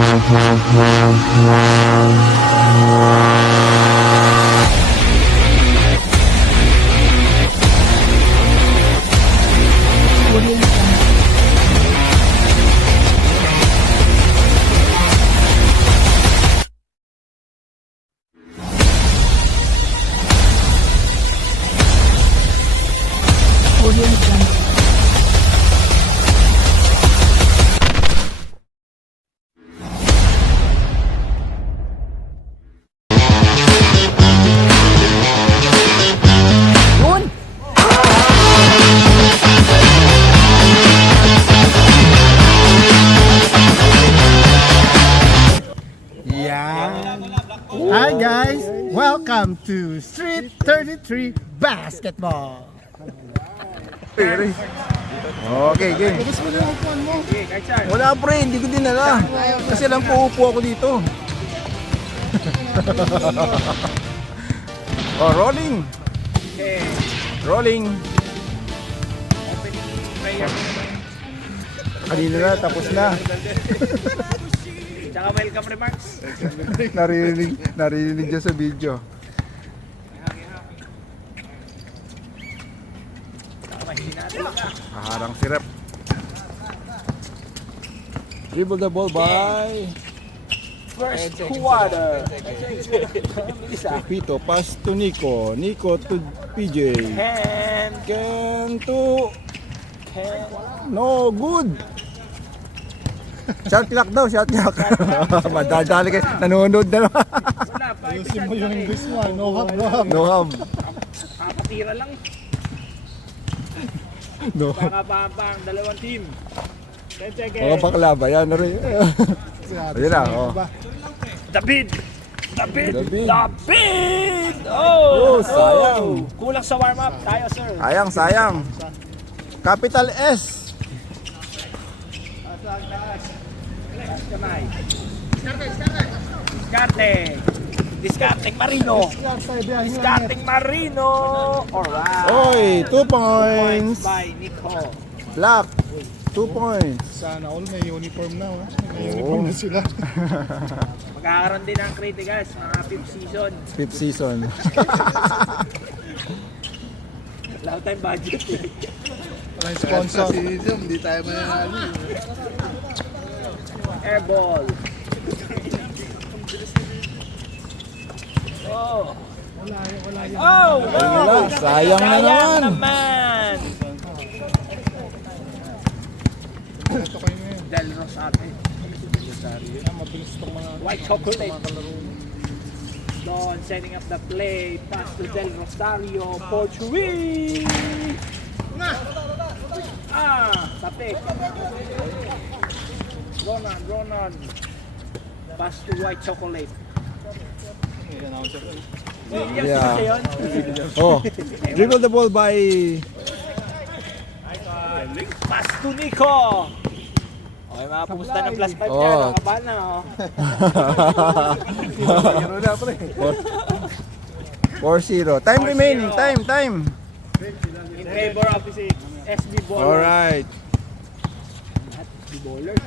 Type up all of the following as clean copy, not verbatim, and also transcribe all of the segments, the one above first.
Hi guys, welcome to Street 33 Basketball. Okay, game. Wala pre, hindi ko dinala. Kasi lang uupo ako dito. Oh, rolling. Rolling. Kanina na, tapos na. Tsaka welcome remarks. Narinig dyan sa video. Kaharang si Rep. Dribble the ball by First quarter. Pito, pass to Nico. Nico to PJ. Ken to no good. Shot clock daw, shot clock. Madadali kayo, nanonood na naman. Ayusin mo yung English mo, no hub, no hub. No hub. Kapatira lang. No hub. Baka dalawang team. 10 seconds. Mga bakla ba yan? Ayun na, oh. David! David. Oh! Sayang. Kulang sa warm-up. Tayo, sir. Sayang. Capital S. Kamay. Discarding Marino. Discarding Marino. Alright. Oy, 2 points. By Nico. Black, 2 points. Sana all may uniform na. May uniform na sila. Magkakaroon din ng criticals, mga 5th season. 5th season. Lifetime budget. Walang sponsor. Hindi tayo mananalo. Airball. Oh. Oh, Wala, sayang na naman. Ito kayo ngayon. Del Rosario. Mabilis itong mga White chocolate. Don setting up the play. Pass to Del Rosario. Portuguese. Tapik. Ronan. Pass to White chocolate. Yeah. Oh, dribble the ball by Pass to Nico. Okay, mga pusta ng plus 5 Oh. niya. Nakabahan na, oh. 4-0. Time remaining. Time. In favor of SB Ballers. Alright. SB Ballers.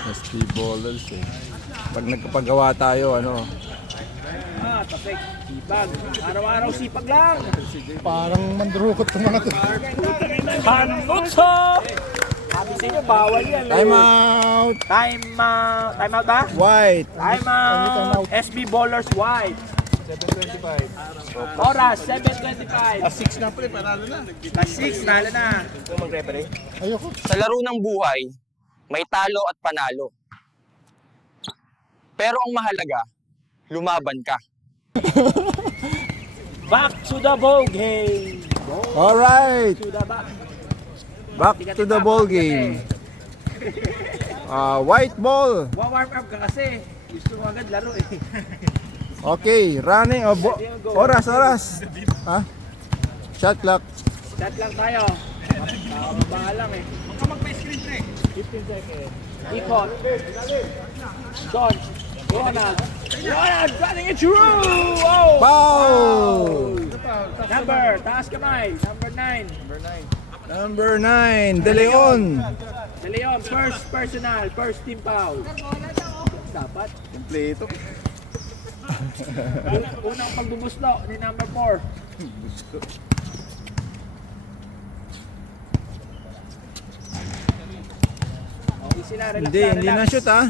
ST Ballers eh. Pag nagpapagawa tayo, ano. Tapik. Sipag. Araw-araw sipag lang. parang mandurukot itong mga to. Hanutso! Sabi sa inyo, bawal yan. Time out. Time out ba? White. Time out. SB Ballers White. 7:25. Oras, 7:25. 6 na pre, panalo na. 6, nalo na. Ayoko. Sa laro ng buhay, may talo at panalo. Pero ang mahalaga, lumaban ka. Back to the ball game. Alright. To the back. Back to the ball game. White ball. Warm up ka kasi. Gusto mo agad laro eh. Okay, running. Oras. Ha? Shot clock. Chat lang tayo. Mababa lang eh. Huwag ka mag-screen pre. 15 seconds. Ikot. Don. Ronald running it through! Oh! Foul! Number, taas kamay. Number 9. Number 9, De Leon. De Leon, first personal, first team foul. dapat. Kompleto. Unang pagbubuslo ni number 4. Okay sila, relax Hindi, na, hindi relax. na shoot ha.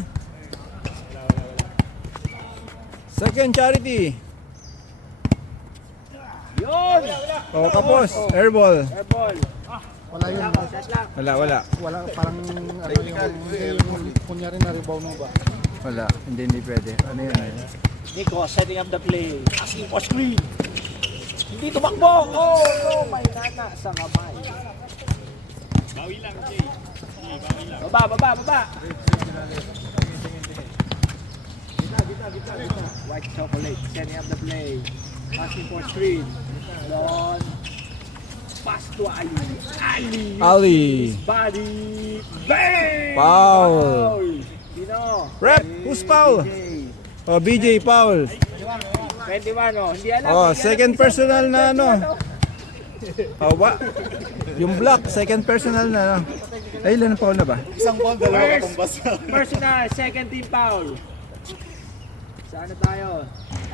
Second Charity. Yun! Oh, kapos. Airball. Airball. Wala yun. Shot lang. Wala. Wala, parang ano yung kunyari na rebound mo ba? Wala. Hindi pwede. Ano yun? Nico setting up the play. Asking for screen. Hindi tumakbo. Oh, no. May nana sa kamay. Baba. White chocolate setting up the play. Asking for screen. Don. Pass to Ali. Ali. Body. Bang! Foul. Dino. Rep, who's foul? Oh, BJ foul. 21 oh. Hindi alam. Oh, hindi second alam. personal na ano. Oh, yung block, second personal na ano. Ay, ilan ang foul na ba? Isang ball, dalawa katong basa. Personal, second team foul. Saan na tayo?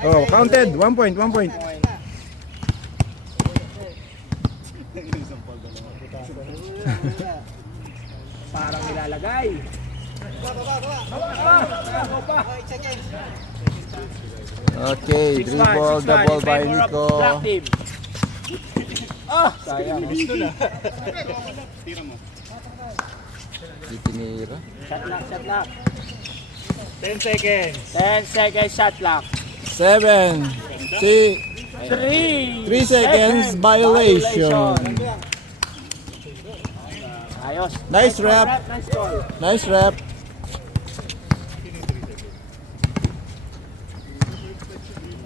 Oh, counted. 1 point. Parang nilalagay. Okay, dribble the ball by Nico. Black team. Sayang. Titinira. Shot lock. 10 seconds. 10 seconds shot lock. 7. 3 seconds violation. Ayos. Nice rep. Nice goal. Nice rep.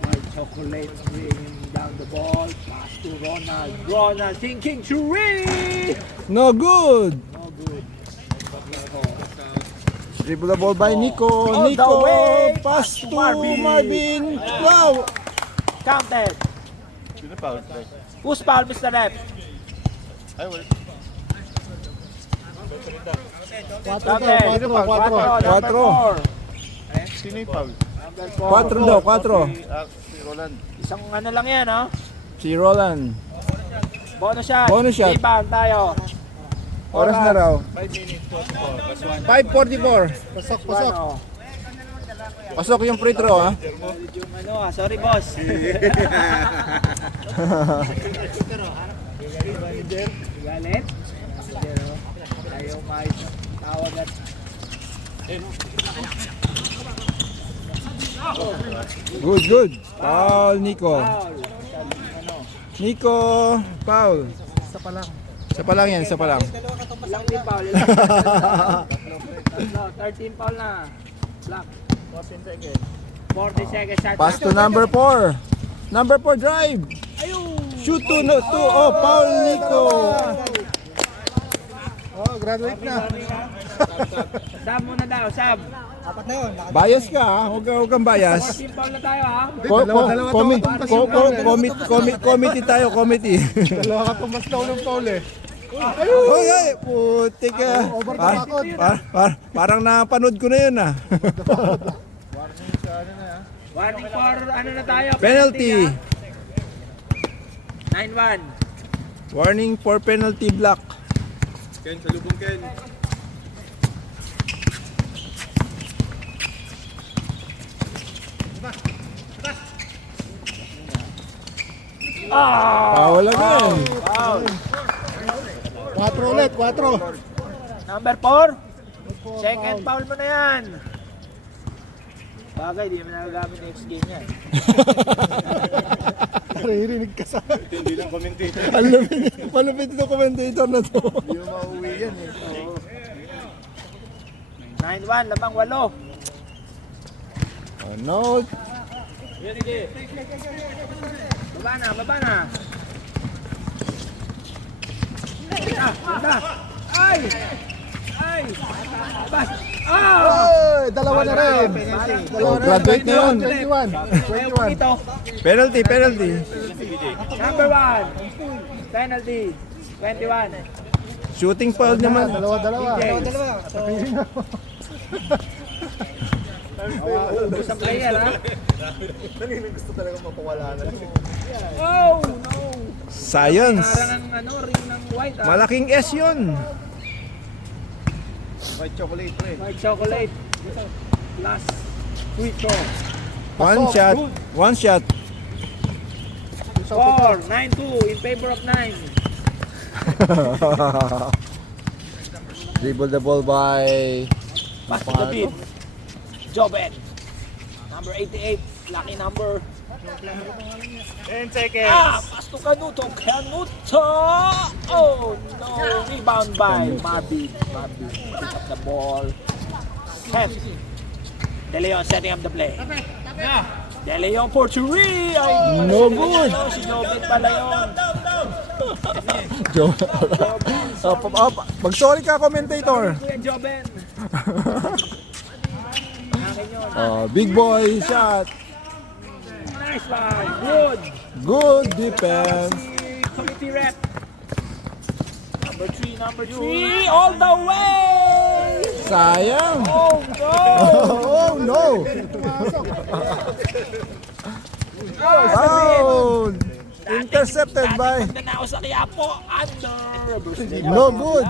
White chocolate bringing down the ball. Pass to Ronald. Ronald thinking three. No good. No good. Dribble the ball by Nico. All the Nico, way. pass to Marvin. Marvin. Wow. Counted. Sino foul? Who's foul, Mr. Rep? Ay, wala. 4 Quatro. Sino yung foul? Number 4 daw, 4. Si Roland. Isang ano lang yan, ha? Si Roland. Bonus shot. Bonus shot. Rebound tayo. Oras na raw. 5 minutes, 44. 5:44. Pasok. Ano? Pasok yung free throw ha. Yung ano, sorry boss. Galit? Ayaw may tawag at Good. Foul Nico. foul. Ano? Nico, foul. Isa pa lang yan. Ilang team foul? 13 foul na. Black. 40 seconds shot. Pass to number 4. Number 4 drive. Shoot to oh, foul Nico. Oh, graduate na. Sab muna daw, sab. Bias ka ha. Huwag kang bias. 14 foul na tayo, ha? Committee tayo, committee. Dalawa katong basa ng foul eh. Ay, putik ka. Parang napanood ko na yun ah. Warning for ano na tayo? Penalty. 9-1. Warning for penalty block. Ken, salubong Ken. Foul again. Foul. 4 ulit, 4. Number 4. Second foul mo na yan. Bagay, di mo nagagamit next game yan. Naririnig ka sa... Hindi lang commentator. Malupit ito commentator na to. Hindi mo mauwi yan eh. 9-1, lamang 8. No. Baba na. Ganda. Ay! Bas! Ay, dalawa na rin. Oh, graduate na yun. 21. Ito. Penalty. Number 1. Penalty. 21. Shooting foul naman. Dalawa. DJ. Ubus ang player, ha? Gusto talaga mapawala na. Oh, no! Science. Parang ang ring ng white, ha? Malaking S yun. White chocolate, pre. White chocolate. Plus, sweet corn. One shot. One shot. Score, 9-2 in favor of 9. Dribble the ball by... Pass to the beat. Joben. Number 88. Lucky number. 10 seconds. Pass to Canuto. Canuto! Oh, no. Rebound by Marvin. Marvin pick up the ball. Ken. De Leon setting up the play. De Leon for three. Oh, No good. Si Joben pala yun. Joe. Mag-sorry ka, commentator. Kuya Joben. Akin yun. Big boy shot. Nice one. Good. Good defense. Si committee rep. Number three, all the way! Sayang. Oh no! Oh no. Oh, intercepted by... Nanao sa Quiapo, under! No good.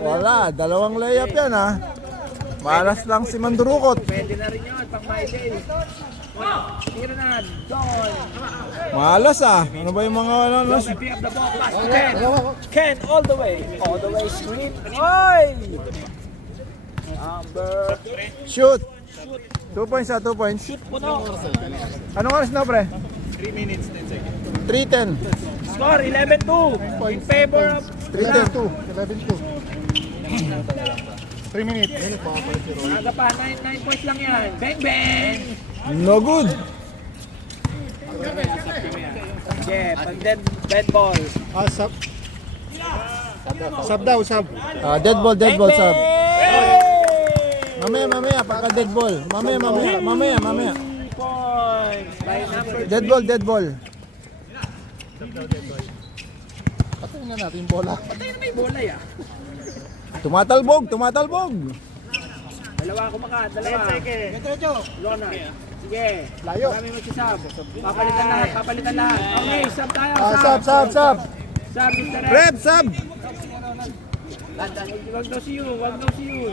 Wala, dalawang layup yan ha. Malas lang si Mandurukot. Pwede na rin yun, pang my day. Tira na, Don! Malas ah. Ano ba yung mga ano? Don, pick up the ball, pass to Ken. Ken, all the way screen. Oy! Number... Shoot. 2 points ah, 2 points. Shoot mo no. Anong oras na pre? 3 minutes, 10 seconds. 3:10. Score, 11-2 in favor of... 3:10. 11-2. 3 minutes. Aga pa, 9 points lang yan. Bang, bang! No good. Yeah, pag dead ball. Sub. Sub daw, sub. Dead ball sub. Hey! Mamaya, pagka dead ball. Mamaya. Points by number Dead ball. Patayin na natin yung bola. Patay na may bola ya. Tumatalbog. Dalawa kumakat, dalawa. Lona. Sige. Layo. Marami magsasab. Papalitan lahat. Okay, sub tayo. Sub. Sub, Mr. Red. Rep, sub. Wag daw si you.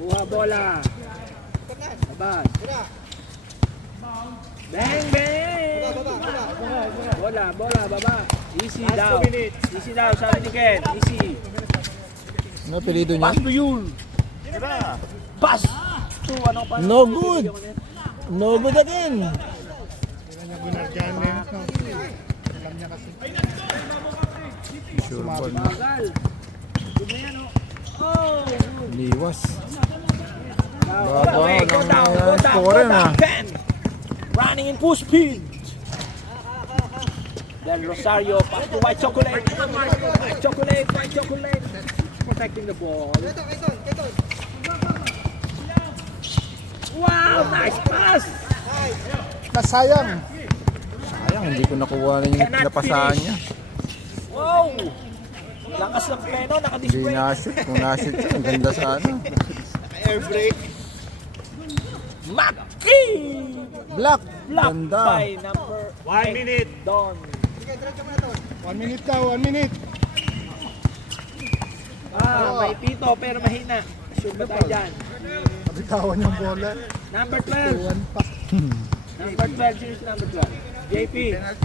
Kuha bola. Abad. Bang, bang! Bola, baba. Easy daw, sabi ni Ken. Easy. Ano apelido niya? Pass to Yul. Pass to ano pa? No good. No good again. Kanya ginardyan na yun. Alam niya kasi. Sure ball. Bagal. Good na yan, oh. Good. Liwas. Okay, go down. Score na. Ken. Running in full speed. Then Rosario pass to White Chocolate. White Chocolate. Protecting the ball. Wow, nice pass. Nasayang. Sayang, hindi ko nakuha na yung napasahan niya. Wow. Lakas ng pleno, Hindi naka-display. na-shoot. Kung na-shoot siya, ang ganda sana. Air break. Maki! Black. Block Ganda. by number 1 minute. Don. 1 minute daw, 1 minute. May pito pero mahina. Shoot ba tayo dyan? Nabitawan yung bola. Number 12. One pa. Number 12, series number 12. JP,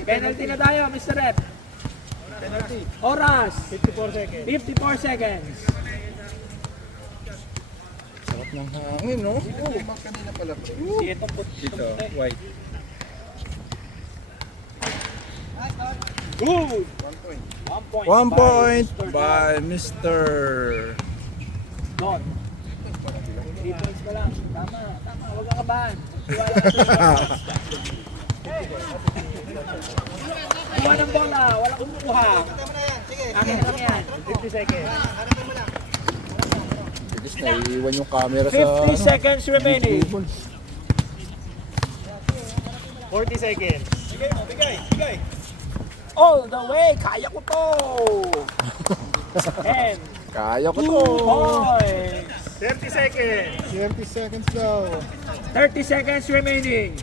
penalty na tayo, Mr. Rep. Penalty. Oras. 54 seconds. 54 seconds. Sarap ng hangin, no? Ito po. Dito, white. Good. 1 point by Mr. Don. 3 points pa lang. Tama. Huwag kang kabahan. Kuha ng bola. Wala kumukuha. Akin na lang yan. 50 seconds. Bilis na iwan yung camera sa... 50 seconds remaining. 40 seconds. Bigay mo, bigay. all the way. Kaya ko to. And Kaya ko 2 to. points. 30 seconds. 30 seconds daw. 30 seconds remaining.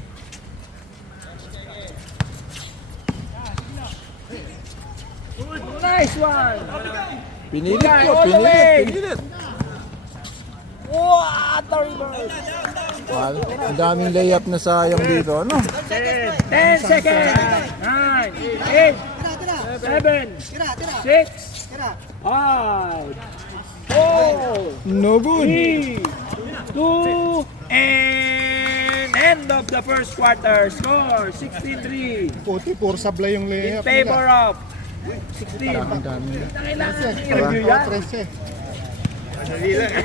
Nice one. Pinilit Guy, ko, all the way. pinilit. What a reverse. Well, ang daming layup na sayang dito, ano? 10 seconds. 9, 8, 7, 6, 5, 4, No good. 3, 2, and end of the first quarter. Score 16-3 Puti, puro sablay yung in layup favor of 16. Ang dami. Kailangan i-review yan. 13.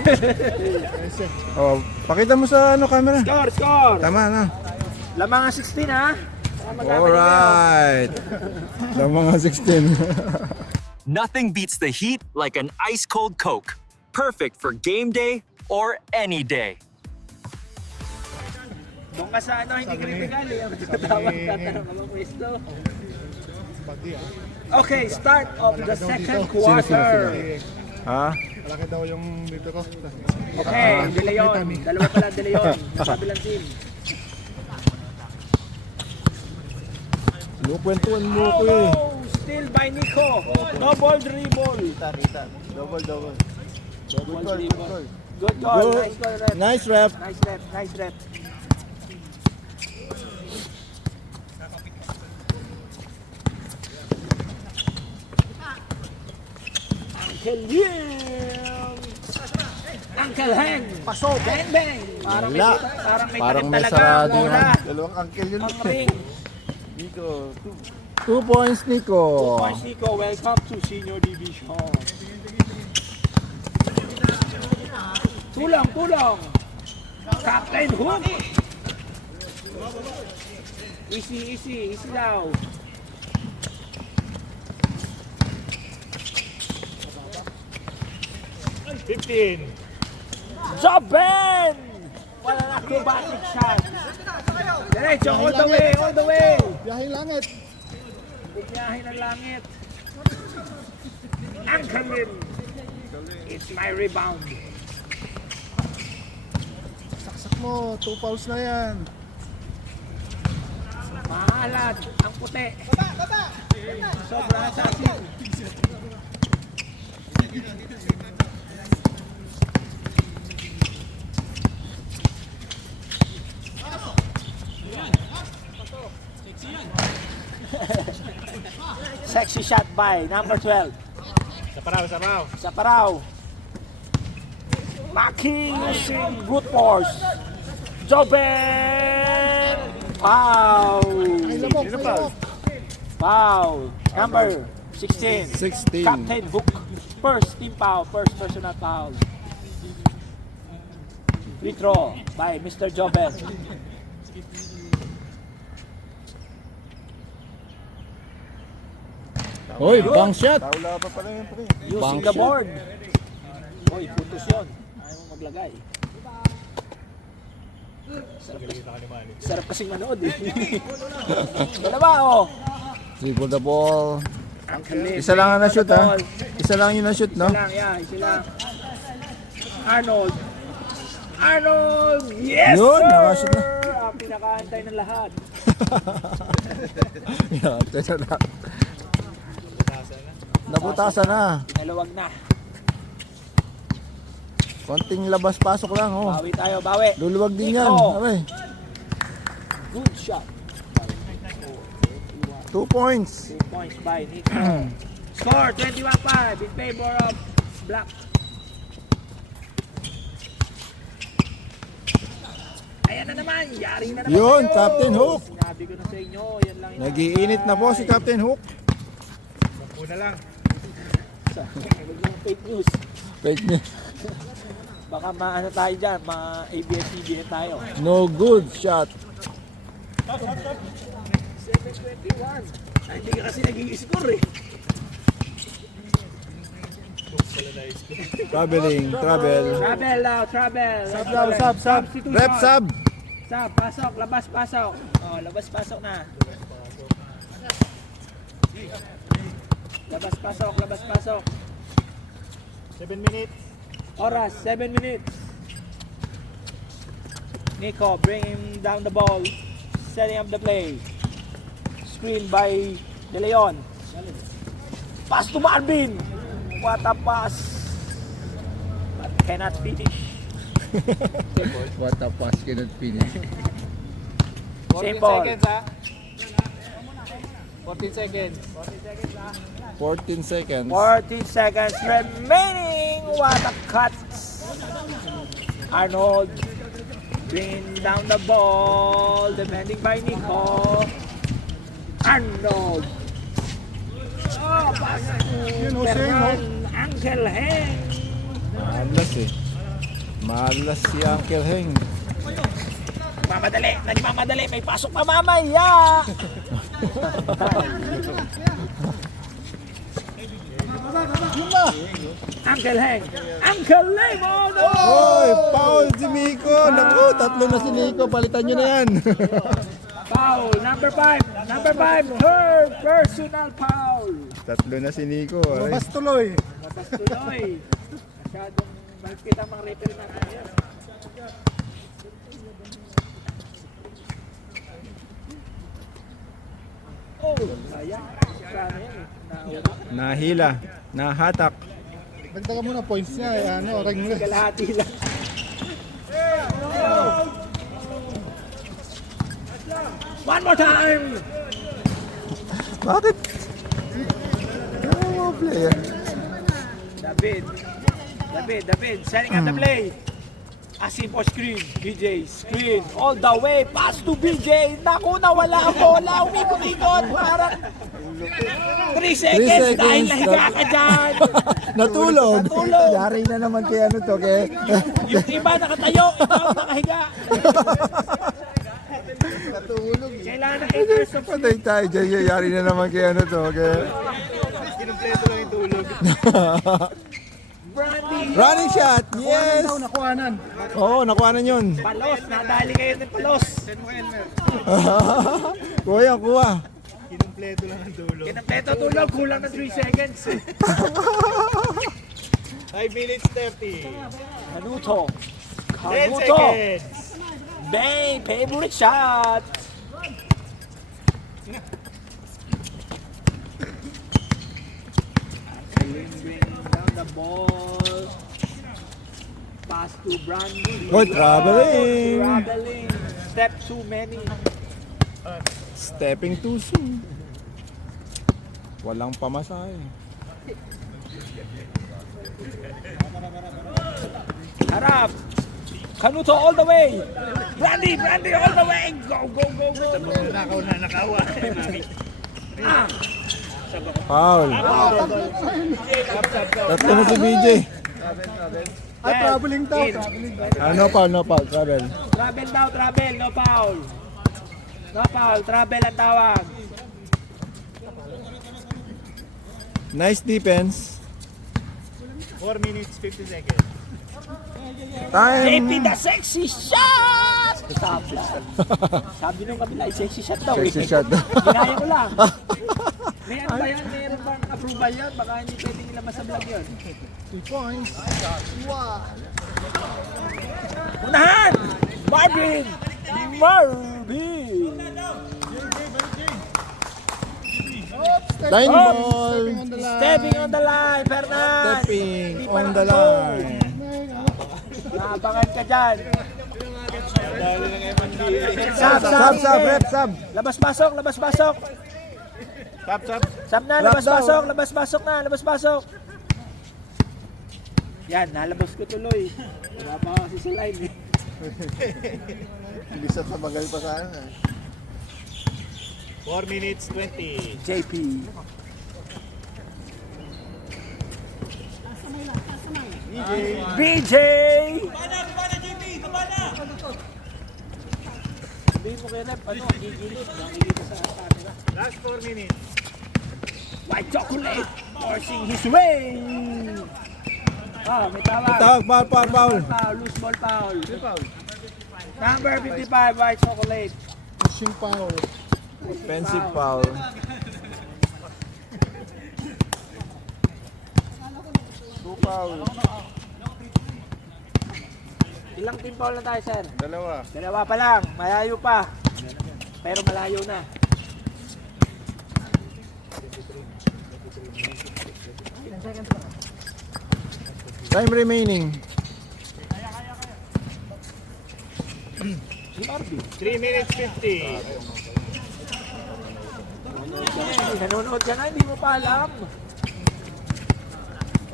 Oh, pakita mo sa ano camera. Score. Tama na. Lamang ang 16 ha. Alright. Sa mga 16. Nothing beats the heat like an ice-cold Coke. Perfect for game day or any day. Doon ka sa ano, hindi critical eh. Ang tatawag tatanong ng pwesto. Bagi ah. Okay, start of the second quarter. Ha? Malaki daw yung dito ko. Okay, De Leon. Dalawa pala De Leon. Kabilang team. Lukwentuan mo ko eh. Oh, still by Nico. Double dribble. Double dribble. Good goal. Nice goal, rep. Nice rep. Nice rep. Nice rep. Uncle Liam. Uncle Heng. Pasok. Bang bang. Parang may, Wala. parang may Parang may talim talaga. sarado yun. Bola. Dalawang uncle yun. Ang ring. 2 points, Nico. Boys Nico, welcome to Senior Division. Tulong, tulong. Captain Hook. Easy, easy, easy daw. Joben! Wala na acrobatic shot. Diretso, all the way, all the way. Biyahing langit. Bumyahin ang langit. Ankalin. It's my rebound. Saksak mo, 2 fouls na yan. Mahalad ang puti. Sobrang asasin. Sexy shot by number 12. Sa paraw. Maki using brute force. Joben! Foul! Ay, lamok. Foul. Number 16. 16. Captain Hook. First team foul. First personal foul. Free throw by Mr. Joben. Hoy, bang shot. Using the board. Hoy, putos yun. Ayaw mo maglagay. Sarap kasing manood eh. Dalawa oh. Dribble the ball. Angkalin. Isa lang ang na-shoot ha. Isa lang yung na-shoot, no? Isa lang, yeah, isa lang. Arnold. Arnold! Yes, Yun, sir! nakashoot na. Ang pinakaantay ng lahat. Yan, tayo na. Nabutasan na. Pinalawag na. Konting labas-pasok lang, oh. Bawi tayo, bawi. Luluwag din yan. Nico. Aray. Good shot. 2 points. 2 points by Nico. Score 21-5 in favor of Black. Ayan na naman, yari na naman Yun, tayo. Captain Hook. Sinabi ko na sa inyo, yan lang yung Nagiinit na po si Captain Hook. Una lang. Huwag yung fake news. Fake niya. Baka maano tayo dyan, ma-ABS-CBN tayo. No good shot. 7-21. Ay, hindi ka kasi nag-i-score eh. Travel. Travel now, travel. Sub daw, sub. Substitution. Rep sub. Sub, pasok, labas, pasok. Oh, labas, pasok na. Labas-pasok, labas-pasok. 7 minutes. Oras, 7 minutes. Nico bringing down the ball, setting up the play. Screen by De Leon. Pass to Marvin. What a pass. But cannot finish. What a pass, cannot finish. Same ball. 14 seconds. 14 seconds. 14 seconds remaining. What a cut. Arnold bringing down the ball. Defending by Nico. Arnold. Oh, pass to Fernan. Uncle Heng. Malas eh. Malas si Uncle Heng. Nagmamadali. May pasok pa mamaya. Uncle Heng. Uncle Heng. Oh no! Hoy, foul si Nico. Naku, tatlo na si Nico. Palitan nyo na yan. Foul. Number 5. Number 5. Her personal foul. Tatlo na si Nico. Ay. Bas tuloy. Labas tuloy. Masyadong malpit ang mga referee natin yan. Oh, sayang. Sana yan eh. Nauna. Nahila. Nahatak. Dagdagan mo na points niya. Ano, ringless. Kalahati lang. One more time! Bakit? Oh, player. David, setting up the play. Asim for screen, BJ, screen, all the way, pass to BJ. Naku, nawala ang bola, umikot-ikot, parang 3 seconds, dahil nahiga ka dyan. Natulog. Natulog. Yari na naman kay ano to, kay... Yung iba nakatayo, ikaw nakahiga. Kailangan ng 8 years of Patay tayo dyan. Yari na naman kay ano to, kay... Kinumpleto lang yung tulog. Brandy. Running shot! Yes! Nakuhanan. Oo, nakuha na yun. Palos, nadali kayo ng palos. Kuya, kuha. Kinumpleto lang ang tulog. Kinapleto tulog, kulang na 3 seconds. 5 minutes 30. Kanuto. 10 seconds. Bang! Favorite shot! Bring down the ball. Pass to Brandy. Oh, traveling. Traveling. Step too many. Stepping too soon. Walang pamasahe. Harap. Kanuto all the way. Brandy all the way. Go. Nakaw na nakawa. Ah. Foul. Tatlo na si BJ. Ay, traveling daw. In. No foul, no foul. Travel. Travel daw, travel. No foul. No foul. Travel ang tawag. Nice defense. 4 minutes 50 seconds. JP Time. the sexy shot! Sabi nung kabila, sexy shot daw eh. Sexy shot. Ginaya ko lang. May ano ba yan? Mayroon bang approval yan? Baka hindi pwedeng ilabas sa vlog yun. 3 points. Unahan! Marvin! Line ball. Stepping on the line, Fernan! Stepping Hindi pa on the nakagoal. line. Naabangan ka dyan. Sub, rep, sub. Labas-pasok, labas-pasok. Tap. Sab na, Rap labas-pasok, daw. labas-pasok na, labas-pasok. Yan, nalabas ko tuloy. Wala pa kasi sa line eh. Bisa sa bagal pa sana. 4 minutes 20. JP. BJ! Sabihin mo kay Rep, gigilid. Nakikita sa camera. Last 4 minutes. White chocolate forcing his way. May tawag. Tawag, foul. Loose ball foul. Number 55, white chocolate. Pushing foul. Offensive foul. 2 foul. Ilang team foul na tayo, sir? Dalawa. Dalawa pa lang, malayo pa. Pero malayo na. Time remaining. 3 minutes 50. Nanonood ka na, hindi mo pa alam.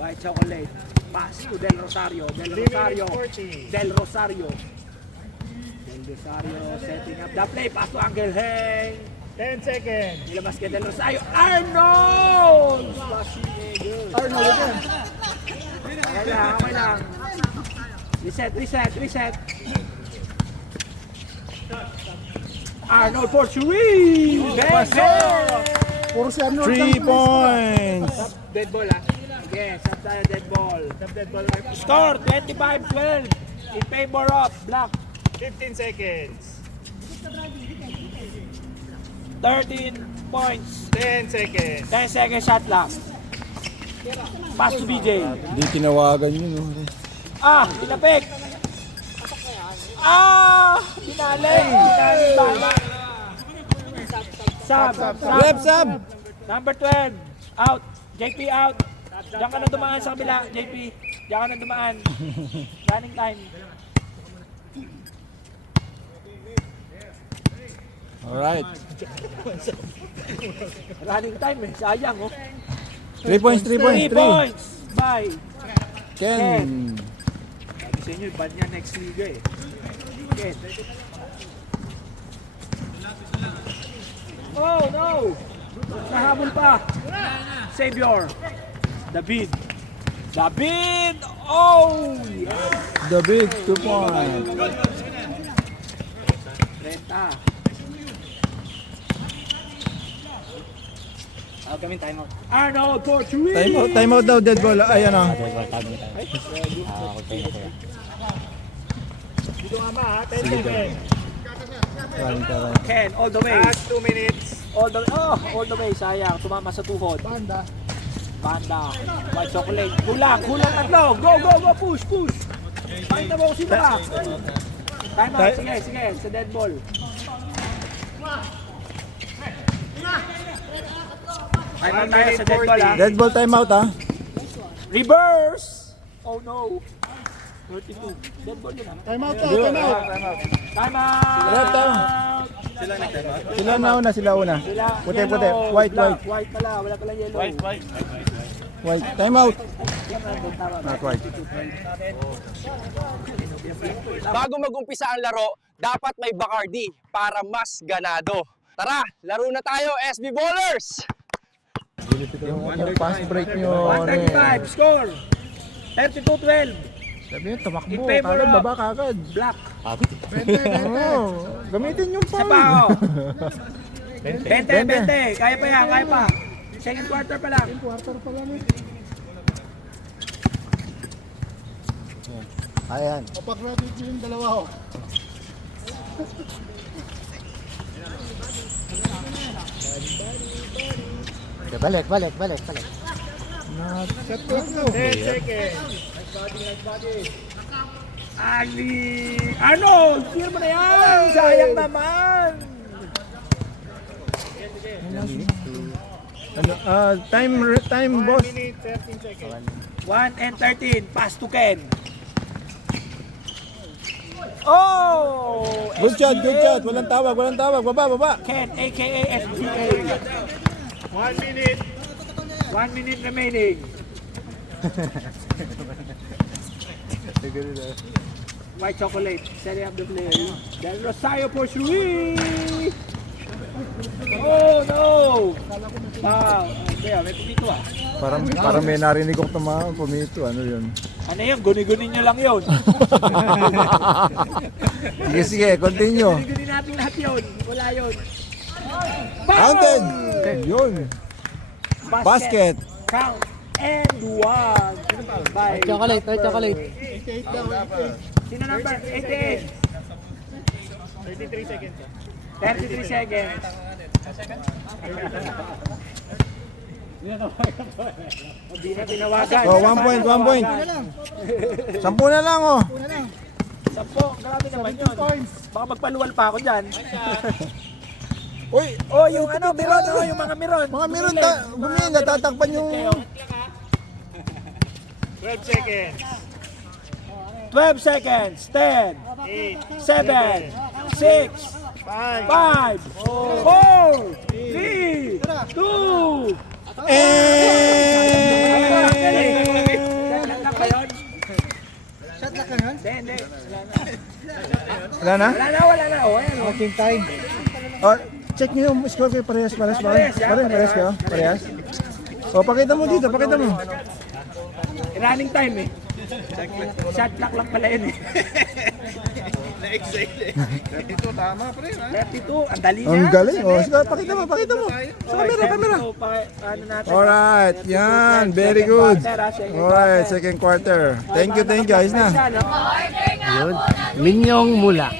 White chocolate. Pass to Del Rosario. 3 minutes 40. Del Rosario setting up the play. Pass to Angel Heng. 10 seconds. Nilabas kay Del Rosario. Arnold! Arnold again. Okay lang. Reset. Arnold for three! Puro si Arnold. 3 points. Dead ball Yes, tayo dead ball. Dead ball. Score 25-12 in favor of Black. 15 seconds. 13 points. 10 seconds. 10 seconds shot clock. Pass to BJ. Hindi tinawagan yun. Tinapik. Dinali bala. Sub. Left sub. Number 12. Out. JP out. Diyan ka na dumaan sa kabila, JP. Diyan ka na dumaan. Running time. Alright. Running time sayang 3 points, 3 points, 3 points by Ken. sabi sa inyo, ban niya next liga Ken. Oh no! Nahabol pa. Savior. David. Oh! Yes. David, 2 points. 30. Kami timeout. Arnold for 3. Time out daw, dead ball. Ayan o. Dito nga ma, 10 seconds. Ken, all the way. Last 2 minutes. All the way, sayang. Tumama sa tuhod. Banda. White chocolate. Kulang tatlo. Go, push. Pakita mo kung sino ka. Time out, sige, sa dead ball. Time out tayo sa dead ball Dead ball time out Reverse! Oh no. 32. Dead ball yun Time out. Time out! Left out. Sila una. Puti. Yellow, White. black. White pala, wala pala yellow. White. Time out. Not white. Bago mag-umpisa ang laro, dapat may Bacardi para mas ganado. Tara, laro na tayo, SB Ballers! Yung pass break nyo. 135, score! 32-12. Sabi nyo, tumakbo. In favor Kagad, of- baba kagad. Black. Gamitin yung Isa foul. pa 20. Kaya pa. Second quarter pa lang. Ayan. Kapag-graduate yung dalawa Balik. Set ko. 10 seconds. Arnold! Clear mo na yan! Sayang naman! Time boss. 1 minute 13 seconds. 1 and 13. Pass to Ken. Oh! Good shot. Walang tawag. Baba. Ken, a.k.a. SGA. 1 minute. 1 minute remaining. White chocolate. Setting up the play. Del Rosario for three. Oh no! Wow. May pumito Parang may narinig kong pumito. Ano yun? Ano yun? Guni-guni nyo lang yun. Sige, continue. Guni-guni natin lahat yun. Wala yun. Counted. Yun. Basket. Count. And one. By Chocolate. Sino number? 88. 33 seconds. 33 seconds. Hindi na tinawagan. Oh, 1 point, 1 point. 10 na lang, oh. 10, grabe naman yun. Baka magpaluwal pa ako dyan. Uy, Oh, yung ano, Miron, oh, yung mga Miron. mga meron bumili, natatakpan yung... 12 seconds. 12 seconds. 10, 7, 6, 5, 4, 3, 2. Shot ba yun? Shot lock lang yun? Hindi. Wala na? Wala na. Oh, ayan. Ating time. Oh, check nyo yung score kayo, parehas kayo, parehas. Oh, pakita mo dito, pakita mo. Running time eh. Shot clock lang pala yun eh. 32 tama pre. 32, ang dali Ang niya. galing. Oh, sige, pakita mo. Sa camera. Ano natin? Alright, yan, very good. Alright, second quarter. Thank you, ayos na. Yun, Minyong Mula.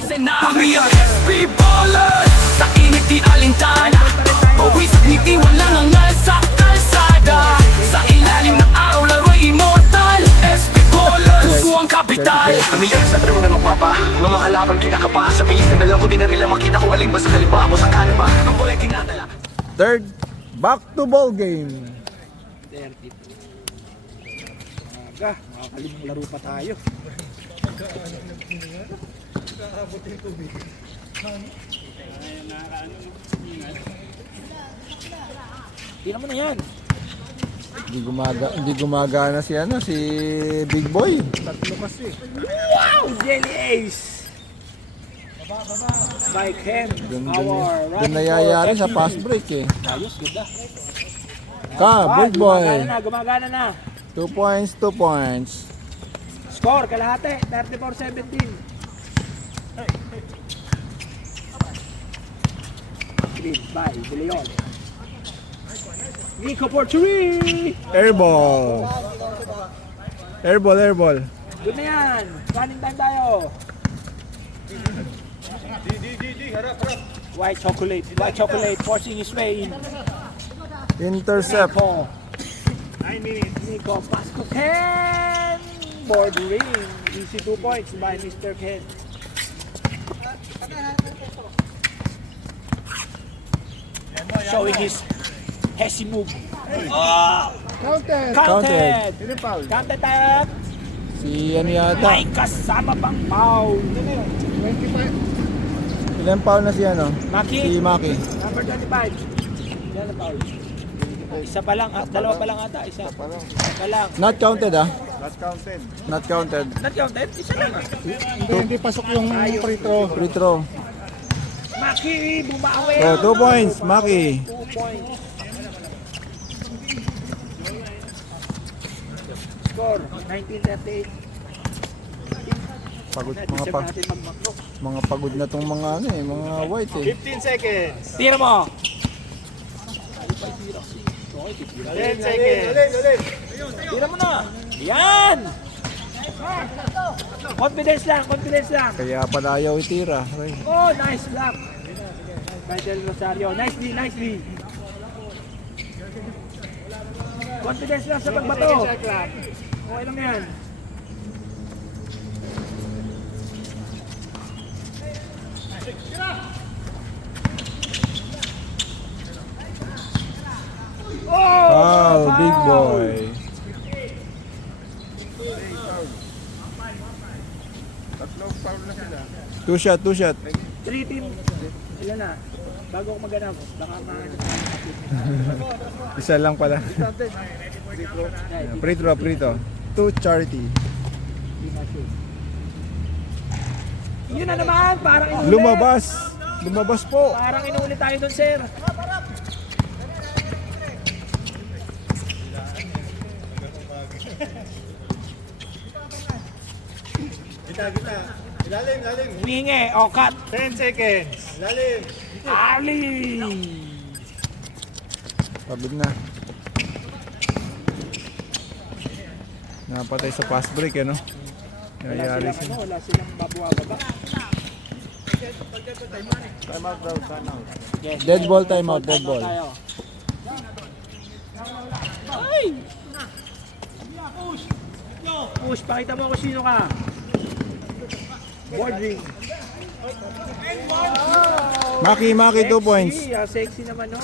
Sinabi ang SB Ballers sa init di alintana. Pawis at ngiti walang angal sa kalsada. Sa ilalim ng araw laro'y immortal. SB Ballers, buong kapital. Ang iyak sa tremo ng mapa, mga kalaban kinakapa. Sa pilis na dalaw ko din na nila makita ko aling ba sa kalipa ako sa kanima. Ang bola tinatala. Third, back to ball game. 32. Makakalimang laro pa tayo. Tingnan mo na yan. Hindi gumagana si Big Boy. Wow! Jelly Ace! By Ken, our Doon nayayari sa fast break eh. Ayos, ganda. Big Boy. Gumagana na. 2 points, 2 points. Score, kalahati, 34-17. Lead by De Leon. Nico for 3! Airball. Good na yan. Running time tayo. White chocolate forcing his way in. Intercept. Nico. 9 minutes. Nico, pass to Ken. Board ring. Easy 2 points by Mr. Ken. Showing his hesi move. Oh! Counted. Counted. Sino foul? Counted tayo. Si ano yata? May kasama pang foul. 25. Ilan foul na si Maki. Si Maki. Number 25. Yan ang foul. Isa pa lang, dalawa pa lang ata. Isa pa lang. Not counted ah. Not counted. Not counted. Not counted? Isa lang ah. Hindi pasok yung free throw. Free throw. Maki, bumawi. Oh, 2 points, Maki. 2 points. Score, 1938. Pagod Deserve natin magmakno. mga pagod na tong mga mga white eh. 15 seconds. Tira mo. 10 seconds. Tira mo na. Yan. Confidence lang. Kaya pala ayaw itira. Ray. Oh, nice block. By Del Rosario. Nicely. Confidence lang sa pagbato. Okay lang yan. Wow, big boy. Two shot. 3 team. Ilan na? Bago ako maganap. Baka Isa lang pala. Free throw. To charity. Yun na naman. Parang inulit. Lumabas po. Parang inulit tayo doon, sir. Kita. Ilalim. Humingi. O, cut. 10 seconds. Ilalim. Ali. Pagod na. Napatay sa fast break, ano? Nangyayari siya. Wala silang babuwa-baba. Yes, Dead ball, timeout, dead ball. tayo. Ay! Push, pakita mo kung sino ka. Boarding. Maki, 2 points. Sexy naman no.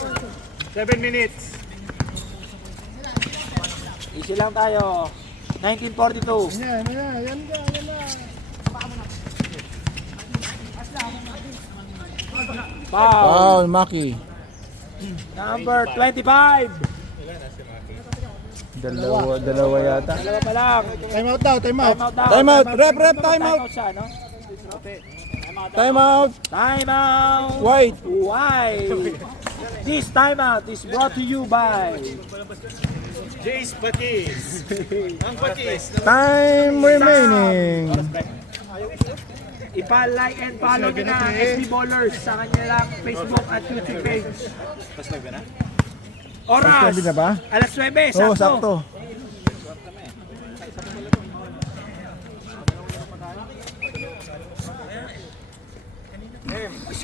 7 minutes. Easy lang tayo. 1942. Yan na. Foul. Foul, Maki. Number 25. Dalawa yata. Dalawa pa lang. Time out daw, time out. Time out daw. Time out, rep, time Time out. out siya, no? Time out. Time out. White. Why? This timeout is brought to you by Jace Batis. Ang Batis. Time remaining. ipa-like and follow nyo na ang SB Ballers sa kanilang Facebook at YouTube page. Oras! Sabi na ba? Alas 9, sakto. Oo, sakto.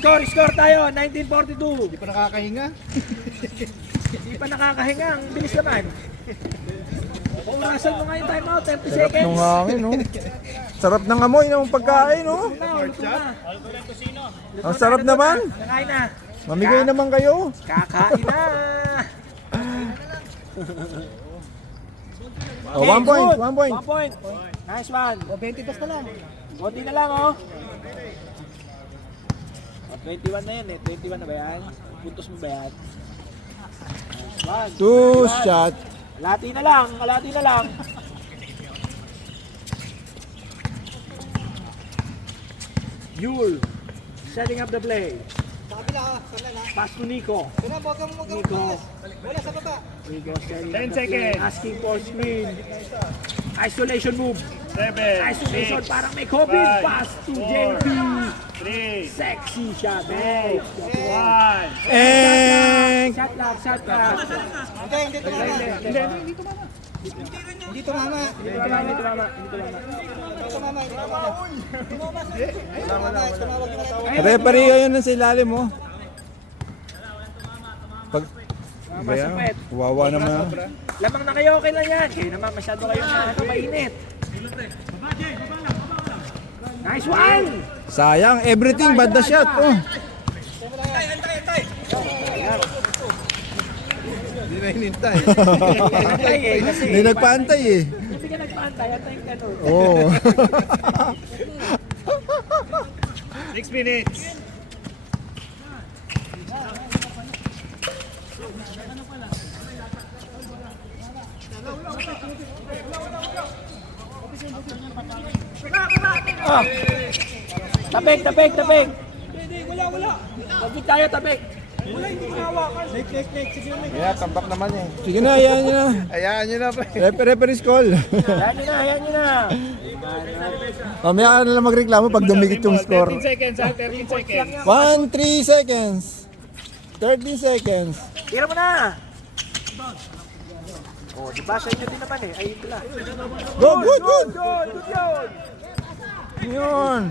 Score tayo, 1942. Hindi pa nakakahinga. Hindi pa nakakahinga, ang bilis naman. Orasan mo nga yung timeout, 30 Sarap seconds. nung hangin, no? Sarap ng amoy ng pagkain, no? Luto na. Ang sarap naman. Kakain na. Mamigay naman kayo. Kakain na. Oh, 1 point, good. 1 point. 1 point. Nice one. O, 20 pas na lang. Konti na lang, oh. 21 na yan eh. 21 na ba yan? Puntos mo ba yan? Nice one. 2 shot. Kalati na lang. Kalati na lang. Yul. Setting up the play. Pass to Nico. Nico. Nico setting 10 up the play. seconds. Asking for screen. Isolation move. 7, Isolation 6, parang may COVID. five, Pass to four, JP. 3, Sexy shot. Eh. 1. And Shot lang, shot lang. Hindi tumama. Hindi tumama. Hindi tumama. referee yun sa ilalim mo. Pag Masupet. wawa naman. Lamang na kayo, okay lang yan. Kayo naman masyado kayong mainit. Nice one! Sayang, everything but the shot. Oh. Hindi na hinintay. Antay eh, kasi. Hindi nagpaantay eh. Hindi ka nagpaantay, antay ka nun. Oo. 6 minutes. Oh. Tabig. Wala. Pagkit tayo, tabig. Wala, hindi ko nahawakan. Sige na, hayaan nyo na. Hayaan nyo na pa. Referee's call. Ayan nyo na. Mamaya ka na lang magreklamo pag dumikit yung score. 13 seconds, 13 seconds. 3 seconds. 13 seconds. Tira mo na. Oh, diba sa inyo din naman eh. Ayun pala. Go, good. Good yun. Yun.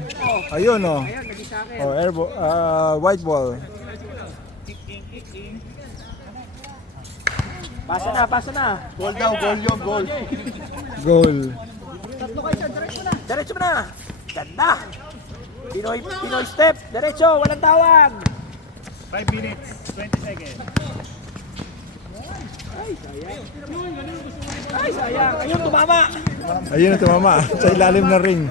Ayun oh. Ayun, naging sa akin. Oh, air ball, white ball. Pasa na. Goal daw, goal yun, goal. Goal. Diretso mo na. Ganda. Pinoy step. Diretso, walang tawag. 5 minutes, 20 seconds. Ay, sayang. Ayun, tumama. Ayun na tumama sa ilalim na ring.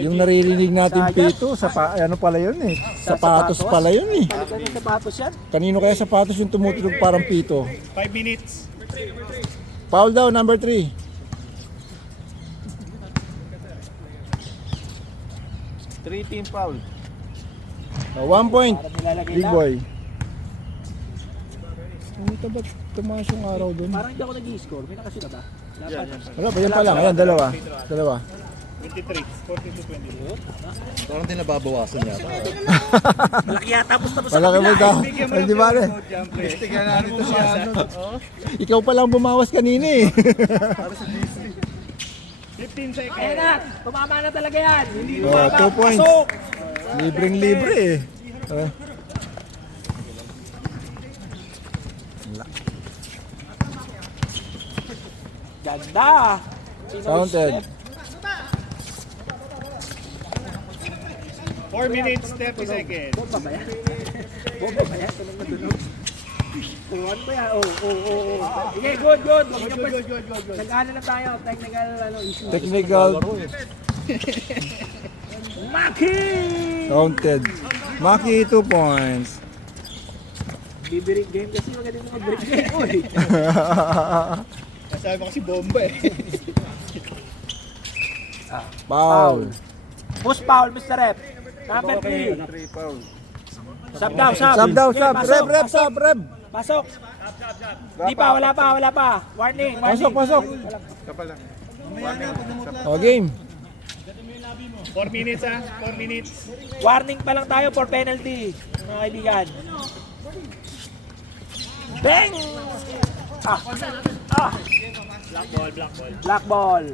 Yung naririnig natin pito, ano pala yun eh. Sapatos pala yun eh. Balikan yung sapatos yan. Kanino kaya sapatos yung tumutulog parang pito? 5 minutes. Foul daw, number 3. Team foul. 1 point, Para nilalagay big lang. boy. Ito ba't tumaas yung araw doon? Parang hindi ako nag-i-score. May nakasila ba? Dapat. Wala ba, yan pa lang. Ayan, dalawa. 23. 40 to 22. Parang din nababawasan yata. Malaki yata, tapos Malaki mo daw. Ay, di ba rin? Tingnan natin ito si Arnold. Ikaw pa lang bumawas kanina eh. 15 seconds. Ayan na, tumama na talaga yan. Hindi Oh, tumama. 2 points. Pasok. Libreng-libre eh. Ganda. Counted. 4 minutes, 30 seconds. Bomba ba yan? Bomba ba yan? Tunog na tunog. Oh, ano ba yan? Oh. Sige, good. Huwag niyo pa. Nag-ano na tayo. Technical issue. Technical. Maki! Counted. Maki 2 points. Bibirip game kasi magaling na mag-break game. Uy. Sabi mo kasi bomba eh. Foul. Most foul, Mr. Rep. Number 3. Sub daw, sub. Sub daw, Okay, sub. pasok, Rep, pasok. sub, rep. Pasok. Di pa, wala pa. Warning. Pasok. O, game. 4 minutes 4 minutes. Warning pa lang tayo for penalty, mga kaibigan. Bang! Black ball.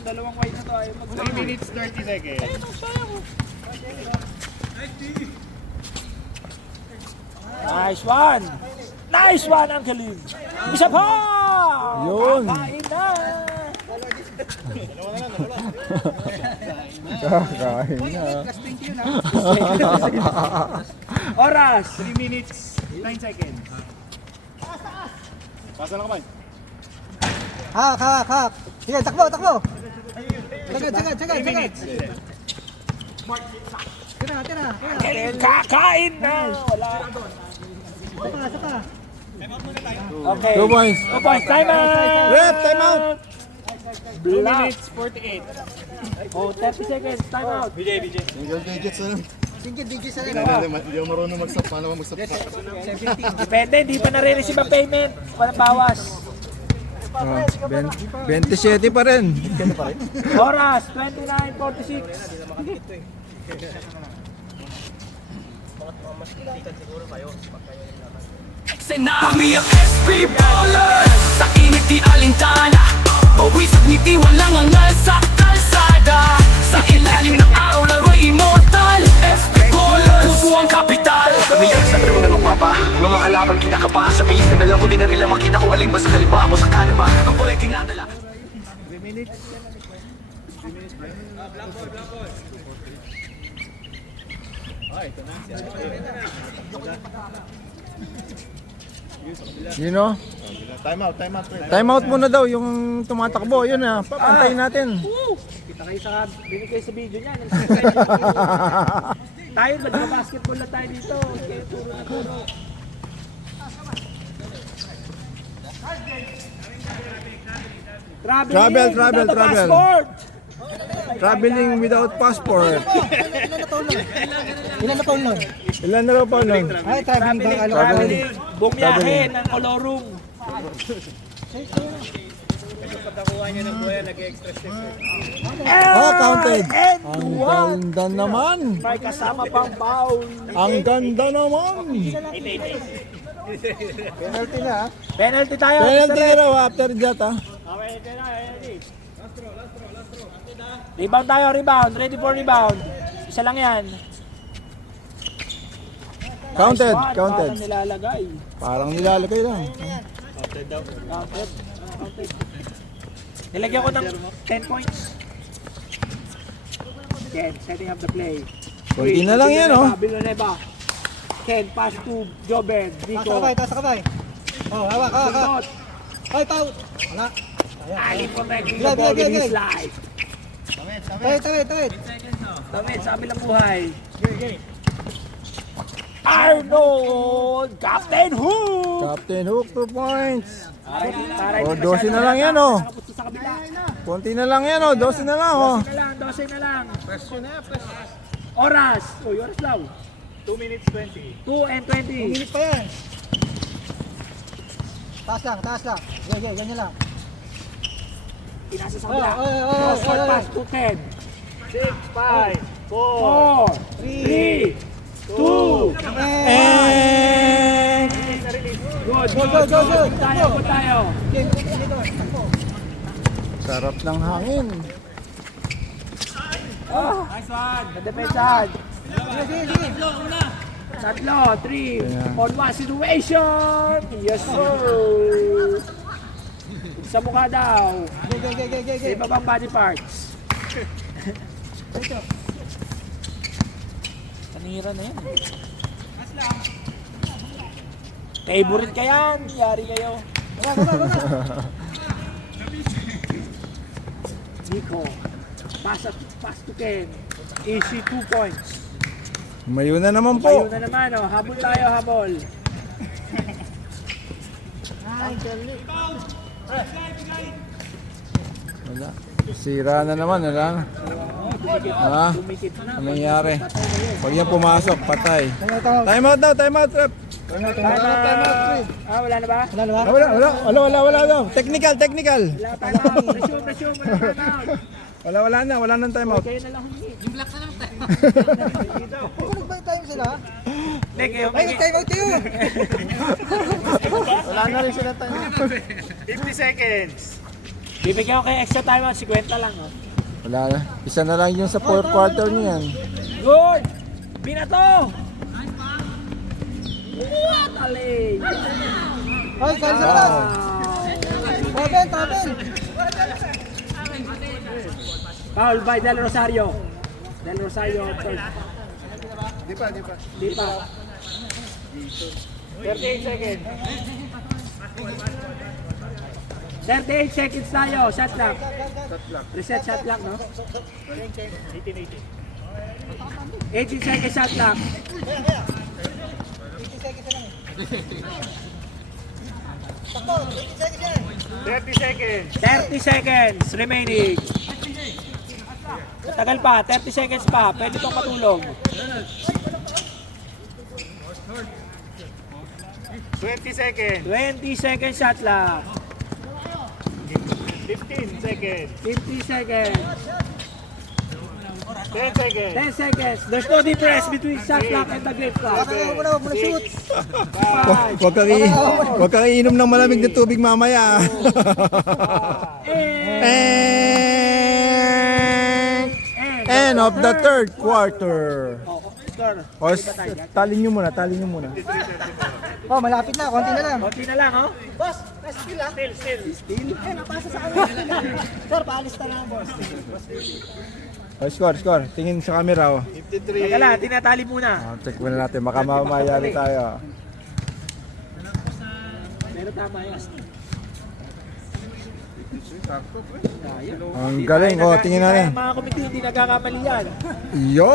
Dalawang white na to ay 3 minutes, 30 seconds. Nice one, Angeline. Isa pa! Yun. Kakain na! Kakain na. Oras! 3 minutes, 9 seconds. Pasa lang kamay. Hak. Sige, takbo. Sagad. 3 minutes. Tira. Angeline, kakain na! Wala. Saka. Okay. 2 points. 2 points. Time out! Rep, time out. 2 Black. minutes, 48. Oh, 30 seconds. Time out. Single digits na lang. Single digits na rin. Hindi ako marunong mag-stop. Paano mag-stop? Depende, hindi pa nare-receive ang payment. Walang bawas. 27 pa rin. Oras, 29:46. Tsunami of SB Ballers Sa init di alintana Pawisag ngiti walang angal sa kalsada Sa ilalim ng araw laro'y immortal SB Ballers Puso ang kapital Pamilya sa true na magpapa Mga kalaban kinakapa Sa bihis na nalang ko din na nila makita ko aling ba sa kaliba ako sa kanaba Ang kulay tinadala 3 minutes. You know? Time out. Time out muna daw yung tumatakbo. Yun na. Papantayin natin. Kita kayo sa binigay sa video niya. Tayo, nagpa-basketball na tayo dito. Kaya puro na puro. Travel. without a passport. Traveling without passport. Ilan na taon nun? Ilan na raw pa nun? Ay, traveling ba? Traveling. Bumiyahe ng Olorung. Counted. And Ang one. ganda naman. May kasama pang foul. Ang ganda naman. Penalty na. Penalty tayo. Penalty Mr. Rep. raw after that ha. Rebound tayo, rebound. Ready for rebound. Isa lang yan. Counted. Nice one. Counted. Parang nilalagay. Parang nilalagay lang. Counted. Nilagyan ko ng 10 points. Ken, setting up the play. Konti na lang yan, oh. Villanueva. Ken, pass to Joben. Vico. Taas ka kabay. Oh, hawak. Pinot. Ay, pau. Wala. Ali protecting the Gilay, ball with gilay. his life. Tawid. Damit sa kabilang buhay. Arnold! Captain Hook! Captain Hook, 2 points. Para O, hindi 12 na lang yan, oh. Nakapunta sa kabila. Konti na lang yan, oh. 12 na lang, oh. 12 na lang. Oras. Uy, oras lang. 2 minutes 20. 2 and 20. Minute pa yan. Taas lang, taas lang. Ganyan lang. Pinasa sa kabila. Oh, oh, oh, Cross court oh, pass to 10. 6, 5, 4, 4. 3, 2. And... Good, Go, go, go, go. Tayo. Sarap ng hangin. Nice one. Nadepensahan. Tatlo, 3, on 1 situation. Yes, sir. Sa mukha daw. Sa ibabang body parts. Kanira na yan. Favorite ka yan. Yari kayo. Nico. Pass to Ken. Easy 2 points. Mayo na naman Tayo po. na naman, oh. Habol tayo, habol. Wala. Sira na naman, wala. Ha? Tumikit na. Ano nangyari? Pag yan pumasok, patay. Time out daw, time out, rep. Wala na ba? Wala daw. Technical. Wala, time out. Resume. Wala nang time out. Kayo na lang humingi. Nag-buy time sila. Hindi, kayo Ay, humingi. time out kayo. Wala na rin sila time out. 50 seconds. Bibigyan ko kayo extra time out, 50 lang, oh. Wala na. Isa na lang yung sa 4th quarter niyan. Good! Binato! What a lane! Ay, cancel na. Tabel. Foul by Del Rosario. Del Rosario, third. Di pa. 38 seconds. 38 seconds tayo, shot clock. Reset shot clock, no? 18 seconds shot clock. 30 seconds. 30 seconds remaining. Tagal pa, 30 seconds pa. Pwede itong matulog. 20 seconds. 20 seconds shot clock. 15 seconds. 50 seconds. 10 seconds. 10 seconds. There's no difference between shot clock and the game clock. Huwag mo na shoot. 5, Huwag kang iinom ng malamig na tubig mamaya. End of the 3rd quarter. Score. O, tali nyo muna. Oh, malapit na. Konti na lang. Konti na lang, oh. Boss, nasa skill ah. Still. Eh, napasa sa kanya. Sir, paalis na lang, boss. O, score. Tingin sa camera, oh. Teka lang, tinatali muna. Check muna natin. Baka mamayari tayo. Pero tama yun. Ang galing. O, tingin natin. Mga komite hindi nagkakamali yan. Yo!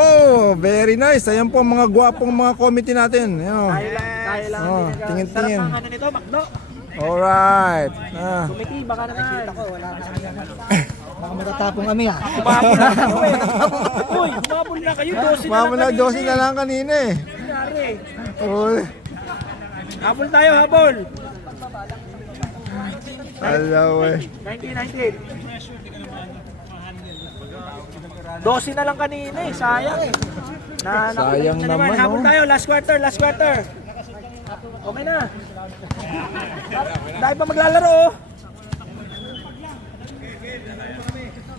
Very nice. Ayan po ang mga gwapong mga committee natin. Yo. Tayo lang Oh, hindi tingin. Sarap ang ano nito, Makdo. Alright. Komite, baka naman. Baka matatapong kami ah. Humabol na kayo eh. Uy, humabol na kayo. 12 na Mama na, lang 12 na lang kanina eh. Nangyari. Uy. Habol tayo, habol. Alaw eh. 19. 12 na lang kanina eh, sayang eh. Sayang na naman, habol oh. tayo, last quarter. Okay na. Dahil pa maglalaro oh.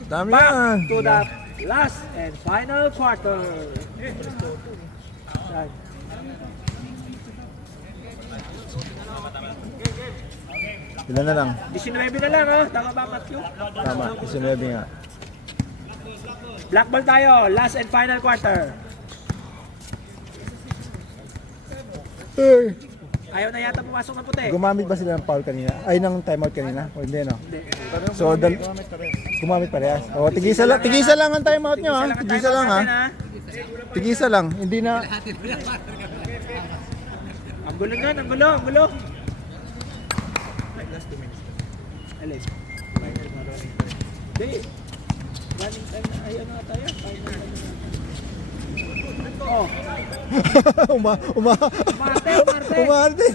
Dami Back yan. to the last and final quarter. Yan. Ilan na lang? 19 na lang oh. Tama ba, Matthew? Tama, 19 nga. Black ball tayo, last and final quarter. Ayaw na yata pumasok ng puti. Gumamit ba sila ng foul kanina? Ay, ng timeout kanina? O hindi, no? Hindi. So, gumamit parehas. O, tigisa lang ang timeout nyo, ha? Tigisa lang, ha? Tigisa lang. Hindi na... Ang gulo nun, ang gulo, ang gulo. Alin? Hindi. Running time na, ayan na tayo. Oh, Marte. Umarte.